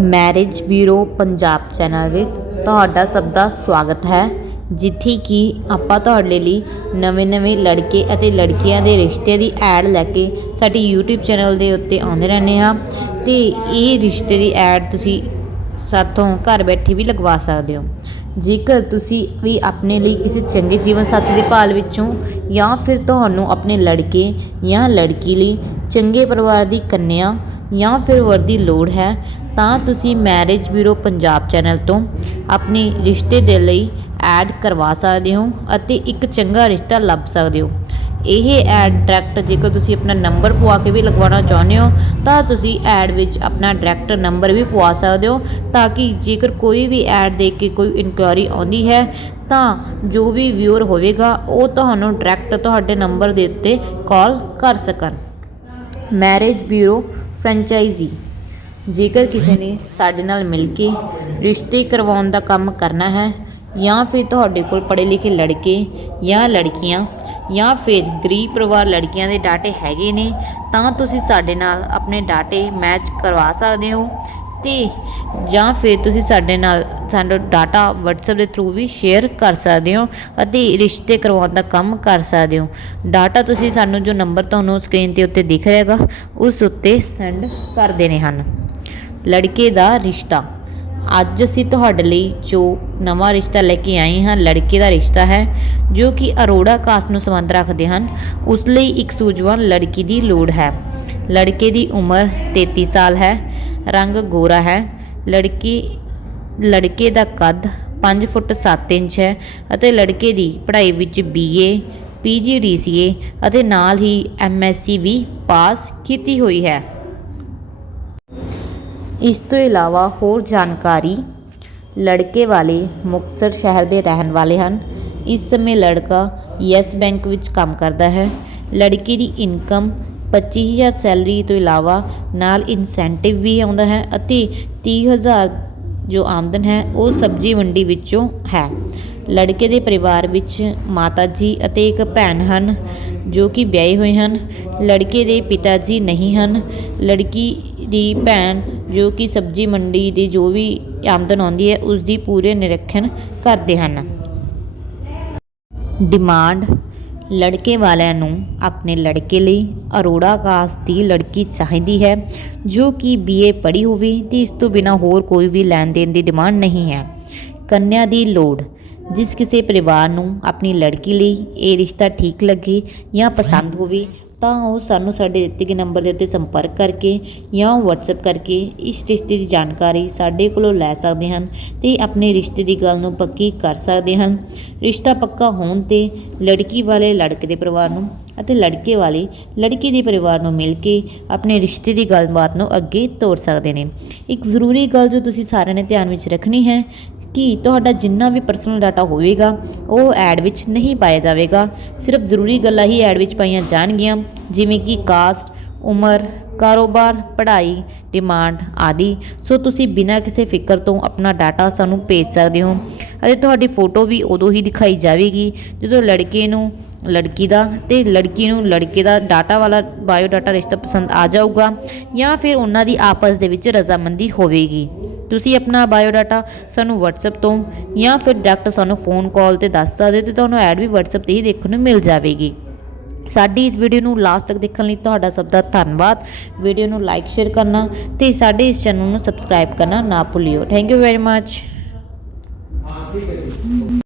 Marriage bureau Punjab channel ਵਿੱਚ ਤੁਹਾਡਾ ਸਭ ਦਾ ਸਵਾਗਤ ਹੈ। ਜਿੱਥੇ ਕਿ ਆਪਾਂ ਤੁਹਾਡੇ ਲਈ ਨਵੇਂ-ਨਵੇਂ ਲੜਕੇ ਅਤੇ ਲੜਕੀਆਂ ਦੇ ਰਿਸ਼ਤੇ ਦੀ ਐਡ ਲੈ ਕੇ ਸਾਡੀ YouTube ਚੈਨਲ ਦੇ ਉੱਤੇ ਆਉਂਦੇ ਰਹਿੰਦੇ ਹਾਂ। ਤੇ ਇਹ ਰਿਸ਼ਤੇ ਦੀ ਐਡ ਤੁਸੀਂ ਸਾਥੋਂ ਘਰ ਬੈਠੇ ਵੀ ਲਗਵਾ ਸਕਦੇ ਹੋ। ਜੇਕਰ ਤੁਸੀਂ ਵੀ ਆਪਣੇ ਲਈ ਕਿਸੇ ਚੰਗੇ ਜੀਵਨ ਸਾਥੀ ਦੀ ਭਾਲ ਵਿੱਚੋਂ ਜਾਂ ਫਿਰ ਤੁਹਾਨੂੰ ਆਪਣੇ ਲੜਕੇ ਜਾਂ ਲੜਕੀ ਲਈ ਚੰਗੇ ਪਰਿਵਾਰ ਦੀ ਕੰਨਿਆ ਜਾਂ ਫਿਰ ਵਰ ਦੀ ਲੋੜ ਹੈ ਤਾਂ ਤੁਸੀਂ ਮੈਰਿਜ ਬਿਊਰੋ ਪੰਜਾਬ ਚੈਨਲ ਤੋਂ ਆਪਣੇ ਰਿਸ਼ਤੇ ਦੇ ਲਈ ਐਡ ਕਰਵਾ ਸਕਦੇ ਹੋ ਅਤੇ ਇੱਕ ਚੰਗਾ ਰਿਸ਼ਤਾ ਲੱਭ ਸਕਦੇ ਹੋ। ਇਹ ਐਡ ਡਾਇਰੈਕਟ ਜੇਕਰ ਤੁਸੀਂ ਆਪਣਾ ਨੰਬਰ ਪਵਾ ਕੇ ਵੀ ਲਗਵਾਉਣਾ ਚਾਹੁੰਦੇ ਹੋ, ਤਾਂ ਤੁਸੀਂ ਐਡ ਵਿੱਚ ਆਪਣਾ ਡਾਇਰੈਕਟ ਨੰਬਰ ਵੀ ਪਵਾ ਸਕਦੇ ਹੋ, ਤਾਂ ਕਿ ਜੇਕਰ ਕੋਈ ਵੀ ਐਡ ਦੇਖ ਕੇ ਕੋਈ ਇਨਕੁਆਇਰੀ ਆਉਂਦੀ ਹੈ, ਤਾਂ ਜੋ ਵੀ ਵਿਊਅਰ ਹੋਵੇਗਾ, ਉਹ ਤੁਹਾਨੂੰ ਡਾਇਰੈਕਟ ਤੁਹਾਡੇ ਨੰਬਰ ਦੇ ਉੱਤੇ ਕਾਲ ਕਰ ਸਕਣ। ਮੈਰਿਜ ਬਿਊਰੋ ਫਰੈਂਚਾਈਜ਼ੀ ਜੇਕਰ ਕਿਸੇ ਨੇ ਸਾਡੇ ਨਾਲ ਮਿਲ ਕੇ ਰਿਸ਼ਤੇ ਕਰਵਾਉਣ ਦਾ ਕੰਮ ਕਰਨਾ ਹੈ, ਜਾਂ ਫਿਰ ਤੁਹਾਡੇ ਕੋਲ ਪੜ੍ਹੇ ਲਿਖੇ ਲੜਕੇ ਜਾਂ ਲੜਕੀਆਂ ਜਾਂ ਫਿਰ ਗਰੀਬ ਪਰਿਵਾਰ ਲੜਕੀਆਂ ਦੇ ਡਾਟੇ ਹੈਗੇ ਨੇ, ਤਾਂ ਤੁਸੀਂ ਸਾਡੇ ਨਾਲ ਆਪਣੇ ਡਾਟੇ ਮੈਚ ਕਰਵਾ ਸਕਦੇ ਹੋ ਤੇ ਜਾਂ ਫਿਰ ਤੁਸੀਂ ਸਾਡੇ ਨਾਲ ਸਾਡਾ ਡਾਟਾ WhatsApp ਦੇ ਥਰੂ ਵੀ ਸ਼ੇਅਰ ਕਰ ਸਕਦੇ ਹੋ ਅਤੇ ਰਿਸ਼ਤੇ ਕਰਵਾਉਣ ਦਾ ਕੰਮ ਕਰ ਸਕਦੇ ਹੋ। ਡਾਟਾ ਤੁਸੀਂ ਸਾਨੂੰ ਜੋ ਨੰਬਰ ਤੁਹਾਨੂੰ ਸਕਰੀਨ ਤੇ ਉੱਤੇ ਦਿਖ ਰਿਹਾਗਾ, ਉਸ ਉੱਤੇ ਸੈਂਡ ਕਰ ਦੇਣੇ ਹਨ। ਲੜਕੇ ਦਾ ਰਿਸ਼ਤਾ। ਅੱਜ ਅਸੀਂ ਤੁਹਾਡੇ ਲਈ ਜੋ ਨਵਾਂ ਰਿਸ਼ਤਾ ਲੈ ਕੇ ਆਏ ਹਾਂ, ਲੜਕੇ ਦਾ ਰਿਸ਼ਤਾ ਹੈ, ਜੋ ਕਿ ਅਰੋੜਾ ਕਾਸਟ ਨੂੰ ਸੰਬੰਧ ਰੱਖਦੇ ਹਨ, ਉਸ ਲਈ ਇੱਕ ਸੂਝਵਾਨ ਲੜਕੀ ਦੀ ਲੋੜ ਹੈ। ਲੜਕੇ ਦੀ ਉਮਰ 33 ਸਾਲ ਹੈ, ਰੰਗ ਗੋਰਾ ਹੈ, ਲੜਕੀ, ਲੜਕੇ ਦਾ ਕੱਦ 5 ਫੁੱਟ 7 ਇੰਚ ਹੈ ਅਤੇ ਲੜਕੇ ਦੀ ਪੜ੍ਹਾਈ ਵਿੱਚ ਬੀਏ ਪੀਜੀਡੀਸੀਏ ਅਤੇ ਨਾਲ ਹੀ ਐਮਐਸਸੀ ਵੀ ਪਾਸ ਕੀਤੀ ਹੋਈ ਹੈ। ਇਸ ਤੋਂ ਇਲਾਵਾ ਹੋਰ ਜਾਣਕਾਰੀ ਲੜਕੇ ਵਾਲੇ ਮੁਕਤਸਰ ਸ਼ਹਿਰ ਦੇ ਰਹਿਣ ਵਾਲੇ ਹਨ। ਇਸ ਸਮੇਂ ਲੜਕਾ ਯੈਸ ਬੈਂਕ ਵਿੱਚ ਕੰਮ ਕਰਦਾ ਹੈ। ਲੜਕੀ ਦੀ ਇਨਕਮ 25000 ਸੈਲਰੀ ਤੋਂ ਇਲਾਵਾ ਨਾਲ ਇਨਸੈਂਟਿਵ ਵੀ ਆਉਂਦਾ ਹੈ ਅਤੇ 30000 ਜੋ ਆਮਦਨ ਹੈ ਉਹ ਸਬਜ਼ੀ ਮੰਡੀ ਵਿੱਚੋਂ ਹੈ। ਲੜਕੇ ਦੇ ਪਰਿਵਾਰ ਵਿੱਚ ਮਾਤਾ ਜੀ ਅਤੇ ਇੱਕ ਭੈਣ ਹਨ ਜੋ ਕਿ ਵਿਆਹੇ ਹੋਏ ਹਨ। ਲੜਕੇ ਦੇ ਪਿਤਾ ਜੀ ਨਹੀਂ ਹਨ। ਲੜਕੀ ਦੀ ਭੈਣ ਜੋ ਕਿ ਸਬਜ਼ੀ ਮੰਡੀ ਦੀ ਜੋ ਵੀ ਆਮਦਨ ਆਉਂਦੀ ਹੈ, ਉਸ ਦੀ ਪੂਰੇ ਨਿਰੀਖਣ ਕਰਦੇ ਹਨ। ਡਿਮਾਂਡ ਲੜਕੇ ਵਾਲਿਆਂ ਨੂੰ ਆਪਣੇ ਲੜਕੇ ਲਈ ਅਰੋੜਾ ਕਾਸਟ ਦੀ ਲੜਕੀ ਚਾਹੀਦੀ ਹੈ, ਜੋ ਕਿ ਬੀਏ ਪੜ੍ਹੀ ਹੋਵੇ ਤੇ ਇਸ ਤੋਂ ਬਿਨਾ ਹੋਰ ਕੋਈ ਵੀ ਲੈਣ ਦੇਣ ਦੀ ਡਿਮਾਂਡ ਨਹੀਂ ਹੈ। ਕੰਨਿਆ ਦੀ ਲੋੜ, ਜਿਸ ਕਿਸੇ ਪਰਿਵਾਰ ਨੂੰ ਆਪਣੀ ਲੜਕੀ ਲਈ ਇਹ ਰਿਸ਼ਤਾ ਠੀਕ ਲੱਗੇ ਜਾਂ ਪਸੰਦ ਹੋਵੇ ਤਾਂ ਉਹ ਸਾਨੂੰ ਸਾਡੇ ਦਿੱਤੇ ਗਏ ਨੰਬਰ ਦੇ ਉੱਤੇ ਸੰਪਰਕ ਕਰਕੇ ਜਾਂ ਵਟਸਐਪ ਕਰਕੇ ਇਸ ਰਿਸ਼ਤੇ ਦੀ ਜਾਣਕਾਰੀ ਸਾਡੇ ਕੋਲੋਂ ਲੈ ਸਕਦੇ ਹਨ ਤੇ ਆਪਣੇ ਰਿਸ਼ਤੇ ਦੀ ਗੱਲ ਨੂੰ ਪੱਕੀ ਕਰ ਸਕਦੇ ਹਨ। ਰਿਸ਼ਤਾ ਪੱਕਾ ਹੋਣ ਤੇ ਲੜਕੀ ਵਾਲੇ ਲੜਕੇ ਦੇ ਪਰਿਵਾਰ ਨੂੰ ਅਤੇ ਲੜਕੇ ਵਾਲੇ ਲੜਕੀ ਦੇ ਪਰਿਵਾਰ ਨੂੰ ਮਿਲ ਕੇ ਆਪਣੇ ਰਿਸ਼ਤੇ ਦੀ ਗੱਲਬਾਤ ਨੂੰ ਅੱਗੇ ਤੋਰ ਸਕਦੇ ਨੇ। ਇੱਕ ਜ਼ਰੂਰੀ ਗੱਲ ਜੋ ਤੁਸੀਂ ਸਾਰਿਆਂ ਨੇ ਧਿਆਨ ਵਿੱਚ ਰੱਖਣੀ ਹੈ ਕਿ ਤੁਹਾਡਾ ਜਿੰਨਾ ਵੀ ਪਰਸਨਲ ਡਾਟਾ ਹੋਵੇਗਾ, ਉਹ ਐਡ ਵਿੱਚ ਨਹੀਂ ਪਾਇਆ ਜਾਵੇਗਾ। ਸਿਰਫ ਜ਼ਰੂਰੀ ਗੱਲਾਂ ਹੀ ਐਡ ਵਿੱਚ ਪਾਈਆਂ ਜਾਣਗੀਆਂ, ਜਿਵੇਂ ਕਿ ਕਾਸਟ ਉਮਰ, ਕਾਰੋਬਾਰ, ਪੜ੍ਹਾਈ ਡਿਮਾਂਡ ਆਦਿ। ਸੋ ਤੁਸੀਂ ਬਿਨਾਂ ਕਿਸੇ ਫਿਕਰ ਤੋਂ ਆਪਣਾ ਡਾਟਾ ਸਾਨੂੰ ਭੇਜ ਸਕਦੇ ਹੋ। ਅਤੇ ਤੁਹਾਡੀ ਫੋਟੋ ਵੀ ਉਦੋਂ ਹੀ ਦਿਖਾਈ ਜਾਵੇਗੀ, ਜਦੋਂ ਲੜਕੇ ਨੂੰ ਲੜਕੀ ਦਾ ਤੇ ਲੜਕੀ ਨੂੰ ਲੜਕੇ ਦਾ ਡਾਟਾ ਵਾਲਾ ਬਾਇਓ ਡਾਟਾ ਰਿਸ਼ਤਾ ਪਸੰਦ ਆ ਜਾਊਗਾ ਜਾਂ ਫਿਰ ਉਹਨਾਂ ਦੀ ਆਪਸ ਦੇ ਵਿੱਚ ਰਜ਼ਾਮੰਦੀ ਹੋਵੇਗੀ। ਤੁਸੀਂ ਆਪਣਾ ਬਾਇਓਡਾਟਾ ਸਾਨੂੰ WhatsApp ਤੋਂ ਜਾਂ ਫਿਰ ਡਾਇਰੈਕਟ ਸਾਨੂੰ ਫੋਨ ਕਾਲ ਤੇ ਦੱਸ ਸਕਦੇ ਹੋ ਤੇ ਤੁਹਾਨੂੰ ਐਡ ਵੀ WhatsApp ਤੇ ਹੀ ਦੇਖਣ ਨੂੰ ਮਿਲ ਜਾਵੇਗੀ। ਸਾਡੀ ਇਸ ਵੀਡੀਓ ਨੂੰ ਲਾਸਟ ਤੱਕ ਦੇਖਣ ਲਈ ਤੁਹਾਡਾ ਸਭ ਦਾ ਧੰਨਵਾਦ। ਵੀਡੀਓ ਨੂੰ ਲਾਈਕ ਸ਼ੇਅਰ ਕਰਨਾ ਤੇ ਸਾਡੇ ਇਸ ਚੈਨਲ ਨੂੰ ਸਬਸਕ੍ਰਾਈਬ ਕਰਨਾ ਨਾ ਭੁੱਲਿਓ। Thank you very much